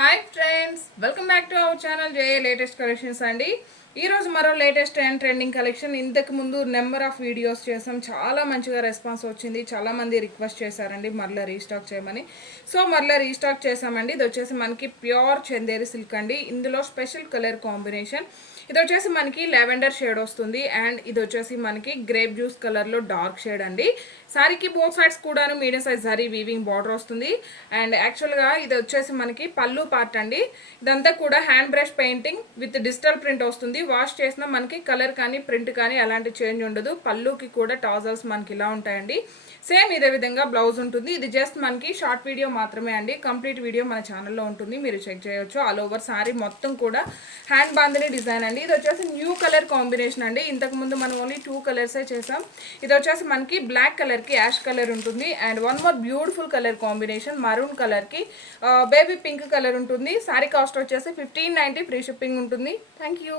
Hi friends, welcome back to our channel J latest collections అండి. ఈరోజు మరో latest and trending collection. ఇంతకు ముందు నెంబర్ ఆఫ్ వీడియోస్ చేసాం, చాలా మంచిగా రెస్పాన్స్ వచ్చింది. చాలామంది రిక్వెస్ట్ చేశారండి మరలా రీస్టాక్ చేయమని. సో మరలా రీస్టాక్ చేసామండి. ఇది వచ్చేసి మనకి ప్యూర్ చందేరి సిల్క్ అండి. ఇందులో స్పెషల్ కలర్ కాంబినేషన్. ఇది వచ్చేసి మనకి లెవెండర్ షేడ్ వస్తుంది అండ్ ఇది వచ్చేసి మనకి గ్రేప్ జ్యూస్ కలర్లో డార్క్ షేడ్ అండి. సారీకి బోత్ సైడ్స్ కూడాను medium size zari weaving border వస్తుంది. అండ్ యాక్చువల్గా ఇది వచ్చేసి మనకి పళ్ళు పార్ట్ అండి. ఇదంతా కూడా hand brush painting with digital print వస్తుంది. వాష్ చేసిన మనకి కలర్ కానీ ప్రింట్ కానీ ఎలాంటి చేంజ్ ఉండదు. పళ్ళుకి కూడా టాజల్స్ మనకి ఇలా ఉంటాయండి. సేమ్ ఇదే విధంగా బ్లౌజ్ ఉంటుంది. ఇది జస్ట్ మనకి షార్ట్ వీడియో మాత్రమే అండి. కంప్లీట్ వీడియో మన ఛానల్లో ఉంటుంది, మీరు చెక్ చేయొచ్చు. ఆల్ ఓవర్ సారీ మొత్తం కూడా హ్యాండ్ బాందిని డిజైన్ అండి. ఇది వచ్చేసి న్యూ కలర్ కాంబినేషన్ అండి. ఇంతకుముందు మనం ఓన్లీ 2 కలర్సే చేసాం. ఇది వచ్చేసి మనకి బ్లాక్ కలర్కి యాష్ కలర్ ఉంటుంది and one more beautiful colour combination maroon కలర్కి బేబీ పింక్ కలర్ ఉంటుంది. సారీ కాస్ట్ వచ్చేసి 1590, ఫ్రీ షిప్పింగ్ ఉంటుంది. Thank you.